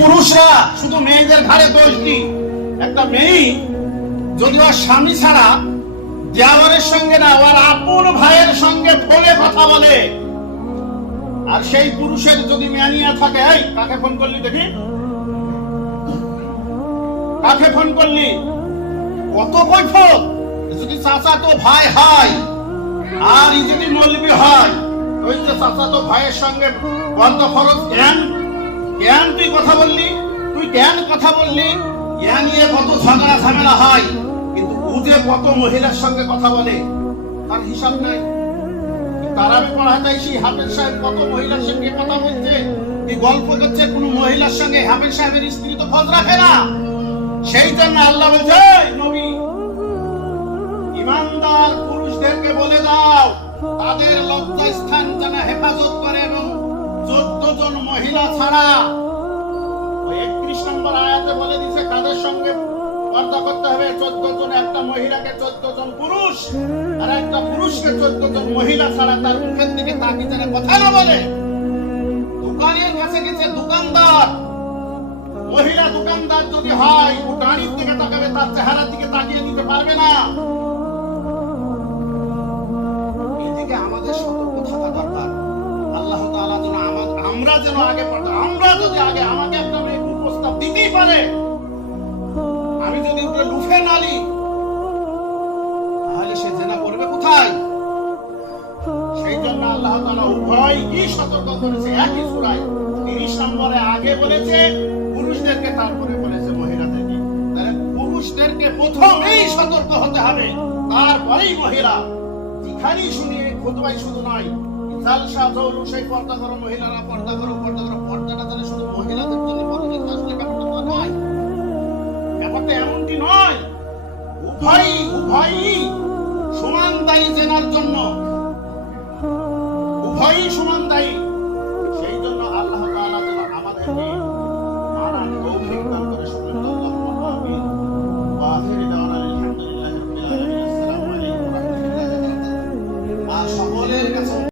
পুরুষরা শুধু মেয়েদের ঘাড়ে দোষ দিই। একটা মেয়ে যদি ওর স্বামী ছাড়া দেওয়ারের সঙ্গে না, ওর আপন ভাইয়ের সঙ্গে ফোনে কথা বলে, আর সেই পুরুষের যদি ম্যানিয়া থাকে, এই কাকে ফোন করলি দেখি, কাকে ফোন করলি, কত কৈফত। যদি চাচা তো ভাই হয় আর ই যদি মৌলবি হয়, ওই যে চাচা তো ভাইয়ের সঙ্গে বন্ধ খরচ, জ্ঞান জ্ঞান তুই কথা বললি, তুই জ্ঞান কথা বললি, জ্ঞান নিয়ে কত ঝগড়া ঝামেলা হয়। কিন্তু ও যে কত মহিলার সঙ্গে কথা বলে তার হিসাব নাই। তারাবি পড়াতে সেই হাফেজ সাহেব কত মহিলার সঙ্গে কথা বলছে, কি গল্প করছে, কোন মহিলার সঙ্গে হাফেজ সাহেবের স্ত্রী তো খোঁজ রাখে না। সেই জন্য আল্লাহ বলছে, নবী ইমানদার পুরুষদেরকে বলে দাও তাদের লজ্জা স্থান যেন হেফাজত করে, এবং 14 জন মহিলা ছাড়া। 31 নম্বর আয়াতে বলে দিয়েছে কাদের সঙ্গে পর্দা করতে হবে, 14 জন। একটা মহিলাকে 14 জন পুরুষ, আর একটা পুরুষকে 14 জন মহিলা ছাড়া তার মুখের দিকে তাকিয়ে যেন কথা না বলে। দোকানের কাছে গেছে দোকানদার, মহিলা দোকানদার যদি হয়, ও গাড়ির দিকে তাকাবে, তার চেহারার দিকে তাকিয়ে দিতে পারবে না। এদিকে আমাদের সতর্ক থাকা দরকার। আল্লাহ তাআলা যেন আমরা যেন আগে পড়তে, আমরা যদি আগে, আমাকে একটা মেয়ে প্রস্তাব দিতেই পারে, আমি যদি ওটা লুফে নালি, তাহলে সে জেনা করবে কোথায়? সেই জন্য আল্লাহ তাআলা উভয়কে সতর্ক করেছে একই সূরায়। 30 নম্বরে আগে বলেছে পুরুষদেরকে, তারপরে বলেছে মহিলাদেরকে। তাহলে পুরুষদেরকে প্রথমেই সতর্ক হতে হবে, তারপরেই মহিলা। যেখানেই শুনি খুতবাই শুধু নয়, জালসা জৌলুসে পর্দা করো, মহিলারা পর্দা করো, পর্দা করো। পর্দাটা তাহলে শুধু মহিলাদের জন্য পরিচিত, আসলে ব্যাপারটা তো নয়। ব্যাপারটা এমনটি নয়, উভয়ই সমান দায়ী জেনার জন্য, উভয়ই সমান দায়ী।